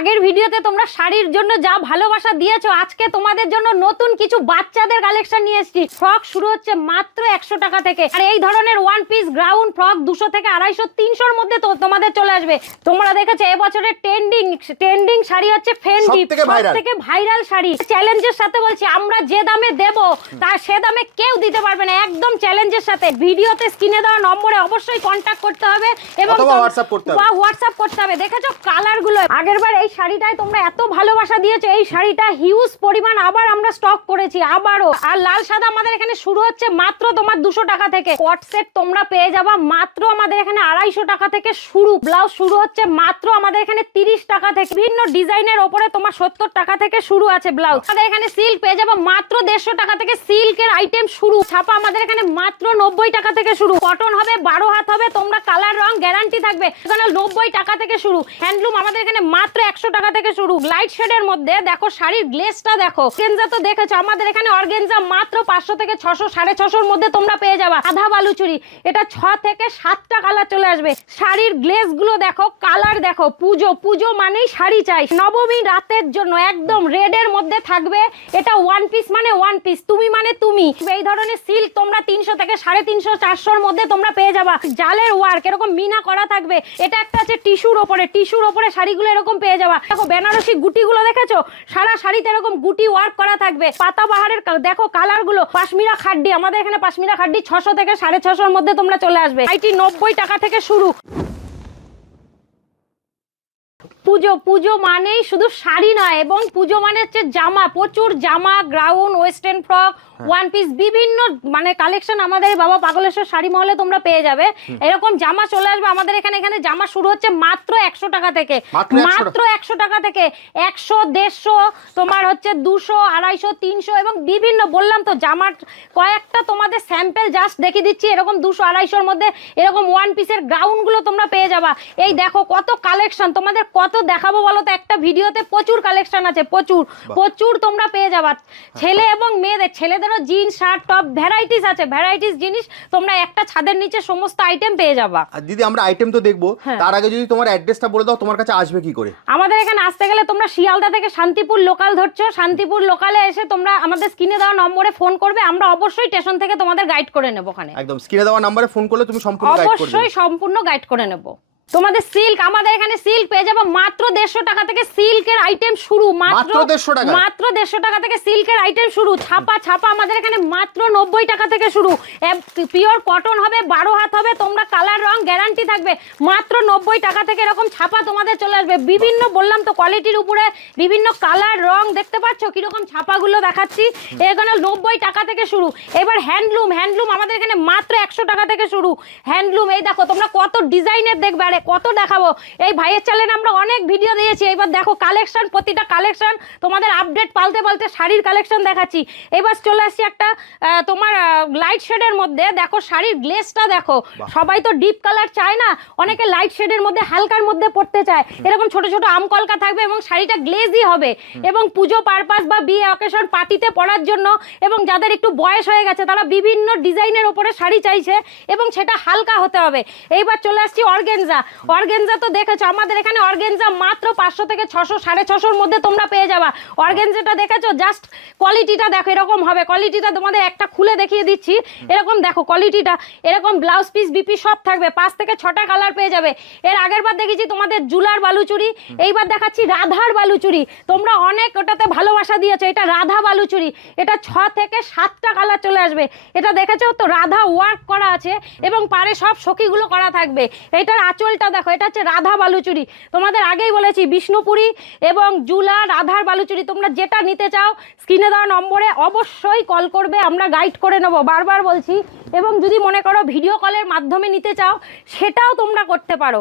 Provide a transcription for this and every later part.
আগের ভিডিওতে তোমরা শাড়ির জন্য যা ভালোবাসা দিয়েছ আজকে তোমাদের জন্য নতুন কিছু বাচ্চাদের কালেকশন নিয়ে এসেছি। ফ্রক শুরু হচ্ছে মাত্র একশো টাকা থেকে। আর এই ধরনের ওয়ান পিস গ্রাউন্ড ফ্রক দুশো থেকে আড়াইশো তিনশোর মধ্যে তো তোমাদের চলে আসবে। তোমরা দেখেছ এবছরের ট্রেন্ডিং ট্রেন্ডিং শাড়ি হচ্ছে ফেন্ডি viral। থেকে ভাইরাল শাড়ি। চ্যালেঞ্জের সাথে বলছি আমরা যে দামে দেব তা সে দামে কেউ দিতে পারবে না। একদম চ্যালেঞ্জের সাথে। ভিডিওতে স্ক্রিনে দেওয়া নম্বরে অবশ্যই কন্ট্যাক্ট করতে হবে এবং অথবা করতে হবে। বা হোয়াটসঅ্যাপ করতে হবে। দেখেছ কালারগুলো? আগের বার এই শাড়িটায় তোমরা এত ভালোবাসা দিয়েছ, এই শাড়িটা হিউজ পরিমাণ আবার আমরা স্টক করেছি, আবারও। আর লাল সাদা আমাদের এখানে শুরু হচ্ছে মাত্র তোমার দুশো টাকা থেকে। সেট তোমরা পেয়ে যাবা মাত্র আমাদের এখানে আড়াইশো টাকা থেকে শুরু। ব্লাউজ শুরু হচ্ছে মাত্র আমাদের এখানে তিরিশ টাকা থেকে। বিভিন্ন ডিজাইনের ওপরে তোমার সত্তর টাকা থেকে শুরু আছে ব্লাউজ আমাদের এখানে সিল্ক পেয়ে যাব মাত্র দেড়শো টাকা থেকে সিল্কের আইটেম শুরু। ছাপা আমাদের এখানে মাত্র নব্বই টাকা থেকে শুরু। কটন হবে, বারো হাত হবে, তোমরা কালার রং গ্যারান্টি থাকবে। নব্বই টাকা থেকে শুরু। হ্যান্ডলুম আমাদের এখানে মাত্র একশো টাকা থেকে শুরু। লাইট শেডের মধ্যে দেখো শাড়ির গ্লেসটা দেখো। অর্গেনজা তো দেখেছ, আমাদের এখানে অর্গেনজা মাত্র পাঁচশো থেকে ছশো, সাড়ে ছশোর মধ্যে তোমরা পেয়ে যাবা। আধা বালুচুরি এটা ছ থেকে সাতটা কালার চলে আসবে। শাড়ির গ্লেসগুলো দেখো কালার দেখো, পুজো। পুজো মানেই শাড়ি চাই। নবমী রাতের জন্য একদম রেড এর মধ্যে থাকবে। এটা ওয়ান পিস মানে ওয়ান পিস তুমি মানে তুমি। এই ধরনের সিল্ক তোমরা তিনশো থেকে সাড়ে তিনশো, চারশোর মধ্যে তোমরা পেয়ে যাবা। জালের ওয়ার্ক এরকম মিনা করা থাকবে। এটা একটা আছে টিস্যুর ওপরে টিস্যুর ওপরে শাড়িগুলো এরকম পেয়ে যাবা দেখো বেনারসি গুটিগুলো দেখেছ? সারা শাড়িতে এরকম গুটি ওয়ার্ক করা থাকবে। পাতা বাহারের দেখো কালারগুলো। পাশমিরা খাড্ডি। আমাদের এখানে পাশমিরা খাড্ডি ছশো থেকে সাড়ে ছশোর মধ্যে তোমরা চলে আসবে। আইটি নব্বই টাকা থেকে শুরু। পুজো পুজো মানেই শুধু শাড়ি নয় এবং পুজো মানে হচ্ছে জামা প্রচুর জামা ground western frock one piece বিভিন্ন মানে কালেকশন আমাদের বাবা পাগলেশ্বর শাড়ি মহলে তোমরা পেয়ে যাবে। এরকম জামা চলে আসবে আমাদের এখানে এখানে জামা শুরু হচ্ছে মাত্র একশো টাকা থেকে। মাত্র 100 মাত্র একশো টাকা থেকে। একশো দেড়শো তোমার হচ্ছে দুশো আড়াইশো তিনশো এবং বিভিন্ন বললাম তো জামার কয়েকটা তোমাদের স্যাম্পেল জাস্ট দেখিয়ে দিচ্ছি। এরকম দুশো আড়াইশোর মধ্যে এরকম ওয়ান পিসের গ্রাউন্ডগুলো তোমরা পেয়ে যাবা। এই দেখো কত কালেকশন তোমাদের কত দেখাবো বলো তো একটা ভিডিওতে প্রচুর কালেকশন আছে প্রচুর। প্রচুর তোমরা পেয়ে যাবা। ছেলে এবং মেয়েদের ছেলেদেরও জিন্স শার্ট টপ ভ্যারাইটিস আছে। ভ্যারাইটিস জিনিস তোমরা একটা ছাদের নিচে সমস্ত আইটেম পেয়ে যাবা। আর দিদি আমরা আইটেম তো দেখব। হ্যাঁ। তার আগে যদি তোমার অ্যাড্রেসটা বলে দাও তোমার কাছে আসবে কি করে? আমাদের এখানে আসতে গেলে তোমরা শিয়ালদা থেকে শান্তিপুর লোকাল ধরছো। শান্তিপুর লোকালে এসে তোমরা আমাদের স্ক্রিনে দেওয়া নম্বরে ফোন করবে। আমরা অবশ্যই স্টেশন থেকে তোমাদের গাইড করে নেব ওখানে। একদম স্ক্রিনে দেওয়া নম্বরে ফোন করলে তুমি সম্পূর্ণ গাইড করে অবশ্যই সম্পূর্ণ গাইড করে নেব। তোমাদের সিল্ক আমাদের এখানে সিল্ক পেয়ে যাব মাত্র দেড়শো টাকা থেকে সিল্কের আইটেম শুরু মাত্র 150 টাকায়? মাত্র দেড়শো টাকা থেকে সিল্কের আইটেম শুরু ছাপা ছাপা আমাদের এখানে মাত্র নব্বই টাকা থেকে শুরু। পিওর কটন হবে বারো হাত হবে তোমরা কালার রং গ্যারান্টি থাকবে। মাত্র নব্বই টাকা থেকে এরকম ছাপা তোমাদের চলে আসবে। বিভিন্ন বললাম তো কোয়ালিটির উপরে বিভিন্ন কালার রং দেখতে পাচ্ছ কীরকম ছাপাগুলো দেখাচ্ছি? এখানে নব্বই টাকা থেকে শুরু। এবার হ্যান্ডলুম হ্যান্ডলুম আমাদের এখানে মাত্র একশো টাকা থেকে শুরু। হ্যান্ডলুম এই দেখো তোমরা কত ডিজাইনের দেখবে আরে কত দেখাবো? এই ভাইয়ের চ্যানেলে আমরা অনেক ভিডিও দিয়েছি। এবার দেখো কালেকশন প্রতিটা কালেকশন তোমাদের আপডেট পালতে পালতে শাড়ির কালেকশন দেখাচ্ছি। এবার চলে আসছি একটা তোমার লাইট শেডের মধ্যে। দেখো শাড়ির গ্লেসটা দেখো। সবাই তো ডিপ কালার চায় না। অনেকে লাইট শেডের মধ্যে হালকার মধ্যে পড়তে চায়। এরকম ছোট ছোট আমকলকা থাকবে এবং শাড়িটা গ্লেজই হবে। এবং পুজো পারপাস বা বিয়ে অকেশন পার্টিতে পরার জন্য এবং যাদের একটু বয়স হয়ে গেছে তারা বিভিন্ন ডিজাইনের ওপরে শাড়ি চাইছে এবং সেটা হালকা হতে হবে। এইবার চলে আসছি অর্গেনজা অর্গেনজা তো দেখেছ, আমাদের এখানে অর্গেনজা মাত্র পাঁচশো থেকে ছশো, সাড়ে ছশোর মধ্যে তোমরা পেয়ে যাবা। অর্গেনজাটা দেখেছ? জাস্ট কোয়ালিটিটা দেখো, এরকম হবে। কোয়ালিটিটা তোমাদের একটা খুলে দেখিয়ে দিচ্ছি। এরকম দেখো কোয়ালিটিটা এরকম ব্লাউজ পিস বিপি সব থাকবে। পাঁচ থেকে ছটা কালার পেয়ে যাবে। এর আগের বার দেখেছি তোমাদের জুলার বালুচুরি, এইবার দেখাচ্ছি রাধার বালুচুরি। তোমরা অনেক ওটাতে ভালোবাসা দিয়েছ, এটা রাধা বালুচুরি। এটা ছ থেকে সাতটা কালার চলে আসবে। এটা দেখেছ তো? রাধা ওয়ার্ক করা আছে এবং পারে সব সখীগুলো করা থাকবে। এটার আঁচলটা দেখো এটা হচ্ছে রাধা বালুচুরি। তোমাদের আগেই বলেছি বিষ্ণুপুরি এবং জুলা রাধার বালুচুরি। তোমরা যেটা নিতে চাও স্ক্রিনে দেওয়া নম্বরে অবশ্যই কল করবে আমরা গাইড করে নেব। বারবার বলছি এবং যদি মনে করো ভিডিও কলের মাধ্যমে নিতে চাও সেটাও তোমরা করতে পারো।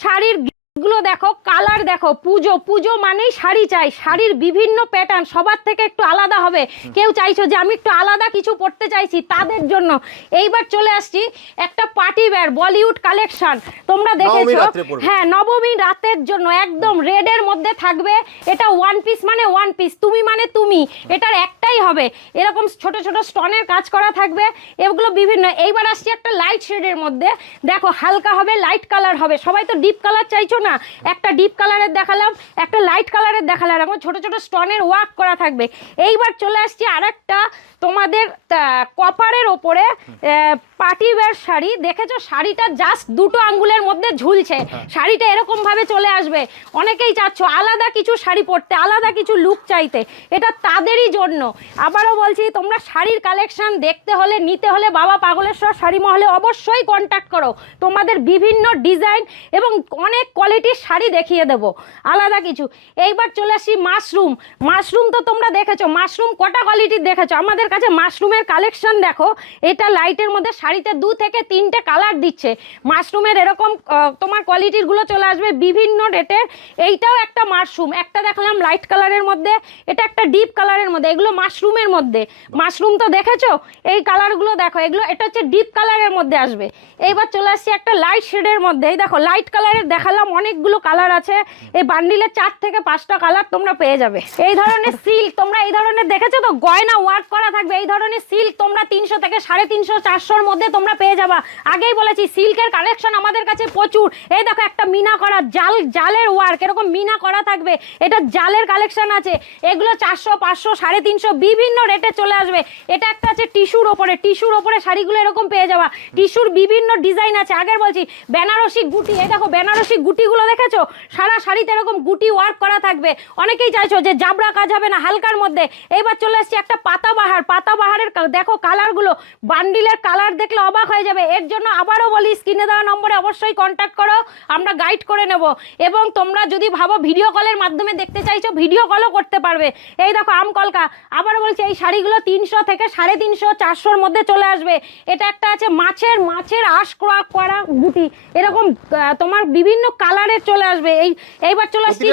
শাড়ির গুলো দেখো কালার দেখো পুজো পুজো মানেই শাড়ি চাই শাড়ির বিভিন্ন প্যাটার্ন সবার থেকে একটু আলাদা হবে। কেউ চাইছো যে আমি একটু আলাদা কিছু পড়তে চাইছি তাদের জন্য। এইবার চলে আসছি একটা পার্টি ওয়্যার বলিউড কালেকশন তোমরা দেখেছ? হ্যাঁ নবমী রাতের জন্য একদম রেডের মধ্যে থাকবে। এটা ওয়ান পিস মানে ওয়ান পিস তুমি মানে তুমি। এটার একটাই হবে। এরকম ছোট ছোট স্টোনের কাজ করা থাকবে। এগুলো বিভিন্ন। এইবার আসছি একটা লাইট শেডের মধ্যে। দেখো হালকা হবে লাইট কালার হবে। সবাই তো ডিপ কালার চাইছো না? না একটা ডিপ কালারের দেখালাম একটা লাইট কালারের দেখালাম এবং ছোট ছোট স্টোনের ওয়ার্ক করা থাকবে। এইবার চলে আসছি আরেকটা তোমাদের কপারের ওপরে পার্টি ওয়্যার শাড়ি। দেখেছ? শাড়িটা জাস্ট দুটো আঙ্গুলের মধ্যে ঝুলছে। শাড়িটা এরকমভাবে চলে আসবে। অনেকেই চাচ্ছ আলাদা কিছু শাড়ি পরতে আলাদা কিছু লুক চাইতে। এটা তাদেরই জন্য। আবারও বলছি তোমরা শাড়ির কালেকশন দেখতে হলে নিতে হলে বাবা পাগলেশ্বর শাড়ি মহলে অবশ্যই কন্ট্যাক্ট করো। তোমাদের বিভিন্ন ডিজাইন এবং অনেক কোয়ালিটির শাড়ি দেখিয়ে দেবো। আলাদা কিছু। এইবার চলে আসি মাশরুম। মাশরুম তো তোমরা দেখেছ। মাশরুম কটা কোয়ালিটির দেখেছ? আমাদের কাছে মাশরুমের কালেকশন দেখো। এটা লাইটের মধ্যে শাড়িতে দু থেকে তিনটে কালার দিচ্ছে। মাশরুমের এরকম তোমার কোয়ালিটিরগুলো চলে আসবে বিভিন্ন রেটের এইটাও একটা মাশরুম। একটা দেখলাম লাইট কালারের মধ্যে, এটা একটা ডিপ কালারের মধ্যে। এগুলো মাশরুমের মধ্যে। মাশরুম তো দেখেছ? এই কালারগুলো দেখো। এগুলো, এটা হচ্ছে ডিপ কালারের মধ্যে আসবে। এইবার চলে আসছি একটা লাইট শেডের মধ্যে। এই দেখো লাইট কালারের দেখালাম অনেকগুলো কালার আছে। এই বান্ডিলে চার থেকে পাঁচটা কালার তোমরা পেয়ে যাবে। এই ধরনের সিল্ক তোমরা এই ধরনের দেখেছ তো? গয়না ওয়ার্ক করা থাকবে। এই ধরনের সিল্ক তোমরা তিনশো থেকে সাড়ে তিনশো, চারশোর মধ্যে তোমরা পেয়ে যাবা। আগেই বলেছি সিল্কের কালেকশন আমাদের কাছে প্রচুর। এই দেখো একটা মিনা করা জাল, জালের ওয়ার্ক এরকম মিনা করা থাকবে। এটা জালের কালেকশন আছে। এগুলো চারশো, পাঁচশো, সাড়ে তিনশো বিভিন্ন রেটে চলে আসবে। এটা একটা আছে টিস্যুর ওপরে। টিস্যুর ওপরে শাড়িগুলো এরকম পেয়ে যাবা। টিস্যুর বিভিন্ন ডিজাইন আছে। আগের বলছি, বেনারসি গুটি। এই দেখো, বেনারসি গুটিগুলো দেখেছ? সারা শাড়িতে এরকম গুটি ওয়ার্ক করা থাকবে। অনেকেই চাইছো যে জাবরা কাজ হবে না, হালকার মধ্যে। এইবার চলে আসছে একটা পাতাবাহার। পাতাবাহারের দেখো কালারগুলো বান্ডিলের কালার দেখলে অবাক হয়ে যাবে। এর জন্য আবারও বলি স্ক্রিনে দেওয়া নম্বরে অবশ্যই কন্ট্যাক্ট করো। আমরা গাইড করে নেব। এবং তোমরা যদি ভাবো ভিডিও কলের মাধ্যমে দেখতে চাইছো ভিডিও কলও করতে পারবে। এই দেখো, আম কলকা। আবারও বলছি, এই শাড়িগুলো তিনশো থেকে সাড়ে তিনশো, চারশোর মধ্যে চলে আসবে। এটা একটা আছে মাছের মাছের আশ করা গুটি। এরকম তোমার বিভিন্ন কালারের চলে আসবে। এই এইবার চলে আসছি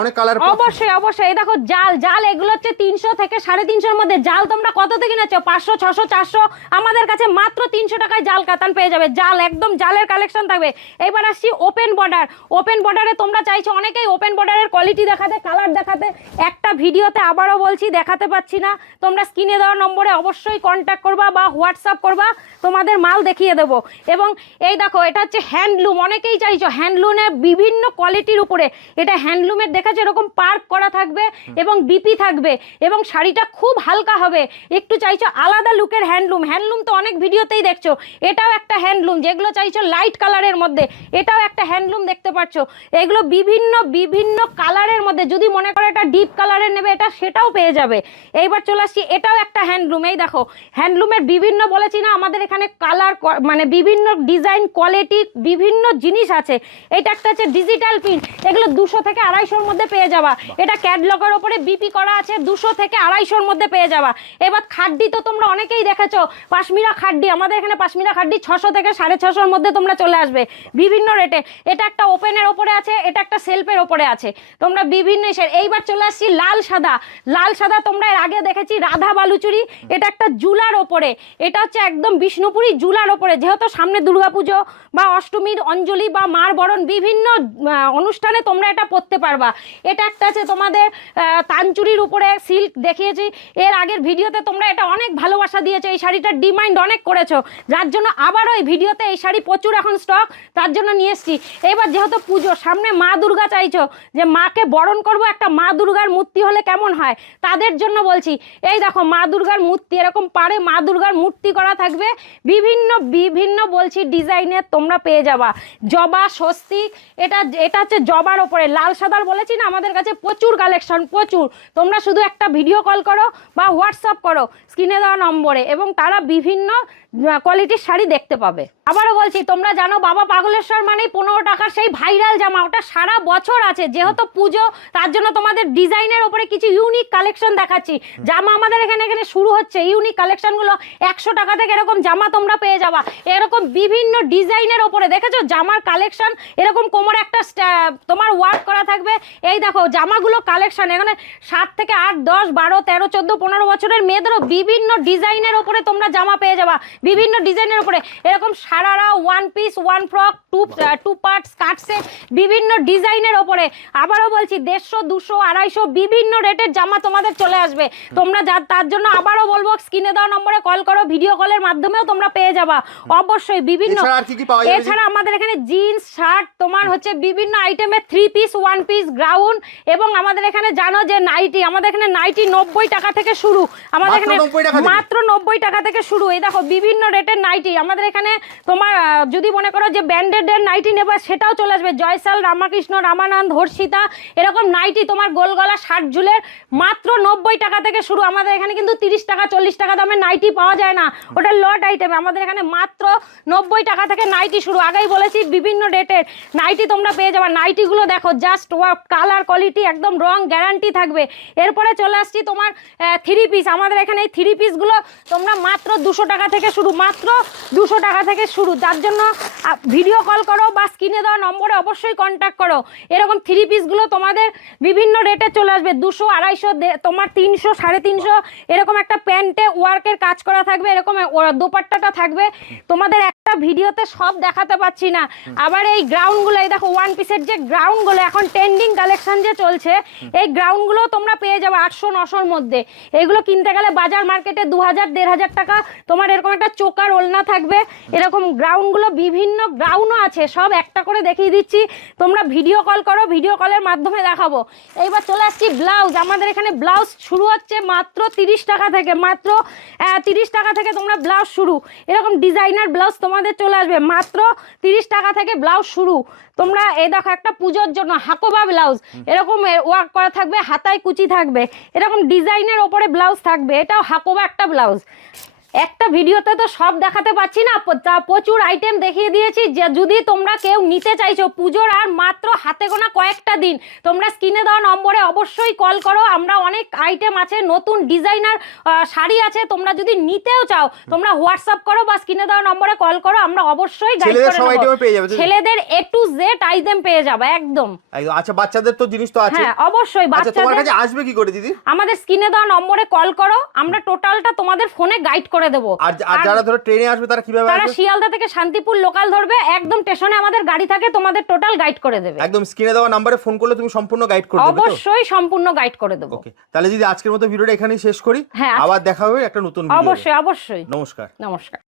অনেক কালার অবশ্যই অবশ্যই। এই দেখো, জাল জাল, এগুলো হচ্ছে তিনশো থেকে সাড়ে তিনশোর মধ্যে। জাল তোমরা কত থেকে নেছো পাঁচশো, ছশো, চারশো? আমাদের কাছে মাত্র তিনশো টাকায় জাল কাতান পেয়ে যাবে। জাল, একদম জালের কালেকশন থাকবে। এবার আসছি ওপেন বর্ডার ওপেন বর্ডারে তোমরা চাইছো অনেকেই ওপেন বর্ডারের কোয়ালিটি দেখাতে কালার দেখাতে। একটা ভিডিওতে আবারও বলছি, দেখাতে পাচ্ছি না। তোমরা স্ক্রিনে দেওয়া নম্বরে অবশ্যই কন্ট্যাক্ট করবা বা হোয়াটসঅ্যাপ করবা। তোমাদের মাল দেখিয়ে দেবো। এবং এই দেখো, এটা হচ্ছে হ্যান্ডলুম অনেকেই চাইছো হ্যান্ডলুমের বিভিন্ন কোয়ালিটির উপরে। এটা হ্যান্ডলুমের দেখেছ এরকম পার্ক করা থাকবে এবং বিপি থাকবে এবং শাড়িটা খুব হালকা হবে। একটু চাইছো আলাদা লুকের হ্যান্ডলুম। হ্যান্ডলুম তো অনেক ভিডিওতেই দেখছ। এটাও একটা হ্যান্ডলুম। যেগুলো চাইছো লাইট কালারের মধ্যে, এটাও একটা হ্যান্ডলুম দেখতে পাচ্ছ। এগুলো বিভিন্ন বিভিন্ন কালারের মধ্যে, যদি মনে করো এটা ডিপ কালারের নেবে, এটা সেটাও পেয়ে যাবে। এইবার চলে আসছি, এটাও একটা হ্যান্ডলুম। এই দেখো, হ্যান্ডলুমের বিভিন্ন বলেছি না, আমাদের এখানে কালার মানে বিভিন্ন ডিজাইন, কোয়ালিটি, বিভিন্ন জিনিস আছে। এটা একটা হচ্ছে ডিজিটাল প্রিন্ট। এগুলো দুশো থেকে আড়াইশোর মধ্যে পেয়ে যাবা। এটা ক্যাটলগের ওপরে বিপি করা আছে দুশো থেকে আড়াইশোর মধ্যে পেয়ে যাবা। এবার খাড্ডি তো তোমরা অনেকেই দেখেছ পাশমিরা খাড্ডি আমাদের এখানে পাশমিরা খাড্ডি ছশো থেকে সাড়ে ছশোর মধ্যে তোমরা চলে আসবে বিভিন্ন রেটে এটা একটা ওপেনের ওপরে আছে এটা একটা সেলফের ওপরে আছে। তোমরা বিভিন্ন এইবার চলে আসছি লাল সাদা। লাল সাদা তোমরা এর আগে দেখেছি রাধা বালুচুরি এটা একটা জুলার ওপরে। এটা হচ্ছে একদম বিষ্ণুপুরি জুলার ওপরে যেহেতু সামনে দুর্গাপুজো বা অষ্টমীর অঞ্জলি বা মার বরণ বিভিন্ন অনুষ্ঠানে তোমরা এটা পরতে পারবা। এটা একটা আছে তোমাদের আহ, তানচুরির উপরে সিল্ক দেখিয়েছি। এর আগের ভিডিওতে তোমরা এটা অনেক ভালোবাসা দিয়েছ এই শাড়িটার ডিমান্ড অনেক করেছ। যার জন্য আবারও এই ভিডিওতে এই শাড়ি প্রচুর এখন স্টক তার জন্য নিয়ে এসছি। এবার যেহেতু পুজো সামনে মা দুর্গা চাইছো যে মাকে বরণ করব একটা মা দুর্গার মূর্তি হলে কেমন হয়? তাদের জন্য বলছি এই দেখো মা দুর্গার মূর্তি এরকম পারে মা দুর্গার মূর্তি করা থাকবে। বিভিন্ন বিভিন্ন বলছি ডিজাইনের তোমরা পেয়ে যাবা। জবা স্বস্তিক এটা এটা হচ্ছে জবার ওপরে লাল সাদার বলেছি না আমাদের কাছে প্রচুর কালেকশন প্রচুর। তোমরা শুধু একটা ভিডিও কল করো বা হোয়াটসঅ্যাপ করো স্ক্রিনে দেওয়া নম্বরে। এবং তারা বিভিন্ন কোয়ালিটির শাড়ি দেখতে পাবে। আবারও বলছি, তোমরা জানো বাবা পাগলেশ্বর মানেই পনেরো টাকার সেই ভাইরাল জামা। ওটা সারা বছর আছে, যেহেতু পুজো, তার জন্য তোমাদের ডিজাইনের ওপরে কিছু ইউনিক কালেকশন দেখাচ্ছি। জামা আমাদের এখানে এখানে শুরু হচ্ছে ইউনিক কালেকশনগুলো একশো টাকা থেকে এরকম জামা তোমরা পেয়ে যাবা। এরকম বিভিন্ন ডিজাইনের ওপরে, দেখেছ? জামার কালেকশন এরকম কোমরে একটা তোমার ওয়ার্ক করা থাকবে। এই দেখো, জামাগুলো কালেকশন এখানে সাত থেকে আট, দশ, বারো, তেরো, চোদ্দ, পনেরো বছরের মেয়েদেরও বিভিন্ন ডিজাইনের ওপরে তোমরা জামা পেয়ে যাবা। বিভিন্ন ডিজাইনের ওপরে এরকম sharara one piece one frock two two part skirt set বিভিন্ন ডিজাইনের ওপরে আবারও বলছি দেড়শো দুশো আড়াইশো বিভিন্ন রেটের জামা তোমাদের চলে আসবে। তোমরা যা তার জন্য আবারও বলব স্ক্রিনে দেওয়া নম্বরে কল করো ভিডিও কলের মাধ্যমেও তোমরা পেয়ে যাবা। অবশ্যই বিভিন্ন এছাড়া আমাদের এখানে জিন্স শার্ট তোমার হচ্ছে বিভিন্ন আইটেমের three piece one piece ground এবং আমাদের এখানে জানো যে নাইটি আমাদের এখানে নাইটি নব্বই টাকা থেকে শুরু। আমাদের এখানে 90 টাকা থেকে? মাত্র নব্বই টাকা থেকে শুরু। এই দেখো বিভিন্ন রেটের নাইটি আমাদের এখানে তোমার যদি মনে করো যে ব্র্যান্ডেডের নাইটি নেবে, সেটাও চলে আসবে। জয়সাল, রামাকৃষ্ণ, রামানন্দ, হর্ষিতা, এরকম নাইটি তোমার গোলগলা, ষাট ঝুলের মাত্র নব্বই টাকা থেকে শুরু। আমাদের এখানে কিন্তু তিরিশ টাকা, চল্লিশ টাকা দামে নাইটি পাওয়া যায় না। ওটা লট আইটেম আমাদের এখানে মাত্র নব্বই টাকা থেকে নাইটি শুরু। আগেই বলেছি, বিভিন্ন রেটের নাইটি তোমরা পেয়ে যাবে। নাইটিগুলো দেখো জাস্ট কালার কোয়ালিটি একদম রং গ্যারান্টি থাকবে। এরপরে চলে আসছি তোমার থ্রি পিস আমাদের এখানে এই থ্রি পিসগুলো তোমরা মাত্র দুশো টাকা থেকে শুরু মাত্র দুশো টাকা থেকে শুরু। যার জন্য ভিডিও কল করো বা স্ক্রিনে দেওয়া নম্বরে অবশ্যই কন্ট্যাক্ট করো। এরকম থ্রি পিসগুলো তোমাদের বিভিন্ন রেটে চলে আসবে। দুশো, আড়াইশো তোমার তিনশো, সাড়ে তিনশো, এরকম একটা প্যান্টে ওয়ার্কের কাজ করা থাকবে, এরকম দোপাট্টাটা থাকবে। তোমাদের ভিডিওতে সব দেখাতে পাচ্ছি না। আবার এই গ্রাউন্ডগুলো এই দেখো ওয়ান পিসের যে গ্রাউন্ডগুলো এখন ট্রেন্ডিং কালেকশন যে চলছে, এই গ্রাউন্ডগুলো তোমরা পেয়ে যাবে আটশো, নশোর মধ্যে। এগুলো কিনতে গেলে বাজার মার্কেটে দু হাজার, দেড় হাজার টাকা তোমার এরকম একটা চোকার ওলনা থাকবে। এরকম গ্রাউন্ডগুলো বিভিন্ন গ্রাউন্ডও আছে, সব একটা করে দেখিয়ে দিচ্ছি। তোমরা ভিডিও কল করো ভিডিও কলের মাধ্যমে দেখাবো। এইবার চলে আসছি ব্লাউজ আমাদের এখানে ব্লাউজ শুরু হচ্ছে মাত্র তিরিশ টাকা থেকে, মাত্র তিরিশ টাকা থেকে তোমরা ব্লাউজ শুরু। এরকম ডিজাইনার ব্লাউজ তোমাদের চলে আসবে। মাত্র তিরিশ টাকা থেকে ব্লাউজ শুরু। তোমরা এই দেখো একটা পুজোর জন্য হাকোবা ব্লাউজ। এরকম ওয়ার্ক করা থাকবে হাতায় কুচি থাকবে। এরকম ডিজাইনের ওপরে ব্লাউজ থাকবে। এটাও হাকোবা একটা ব্লাউজ। একটা ভিডিওতে তো সব দেখাতে পাচ্ছি না প্রচুর আইটেম দেখিয়ে দিয়েছি যে যদি তোমরা কেউ নিতে চাইছো পুজোর আর মাত্র হাতে গোনা কয়েকটা দিন তোমরা স্ক্রিনে দেওয়া নম্বরে অবশ্যই কল করো আমরা অনেক আইটেম আছে নতুন ডিজাইনার শাড়ি আছে তোমরা যদি নিতেও চাও তোমরা হোয়াটসঅ্যাপ করো বা স্ক্রিনে দেওয়া নম্বরে কল করো আমরা অবশ্যই গাইড ছেলেদের করে এ টু জেড আইটেম পেয়ে যাবে একদম। আচ্ছা বাচ্চাদের তো জিনিস তো আছে। হ্যাঁ অবশ্যই আচ্ছা বাচ্চাদের কাছে আসবে কি করে দিদি? আমাদের স্ক্রিনে দেওয়া নম্বরে কল করো আমরা টোটালটা তোমাদের ফোনে গাইড করে দেবো। আর যারা ধরো ট্রেনে আসবে তারা কীভাবে তারা শিয়ালদা থেকে শান্তিপুর লোকাল ধরবে একদম স্টেশনে আমাদের গাড়ি থাকে তোমাদের টোটাল গাইড করে দেবে। একদম স্ক্রিনে দেওয়া নম্বরে ফোন করলে তুমি সম্পূর্ণ গাইড করে দেবে অবশ্যই সম্পূর্ণ গাইড করে দেবো। ওকে তাহলে দিদি আজকের মতো ভিডিওটা এখানেই শেষ করি। হ্যাঁ, আবার দেখা হবে একটা নতুন অবশ্যই অবশ্যই। নমস্কার। নমস্কার।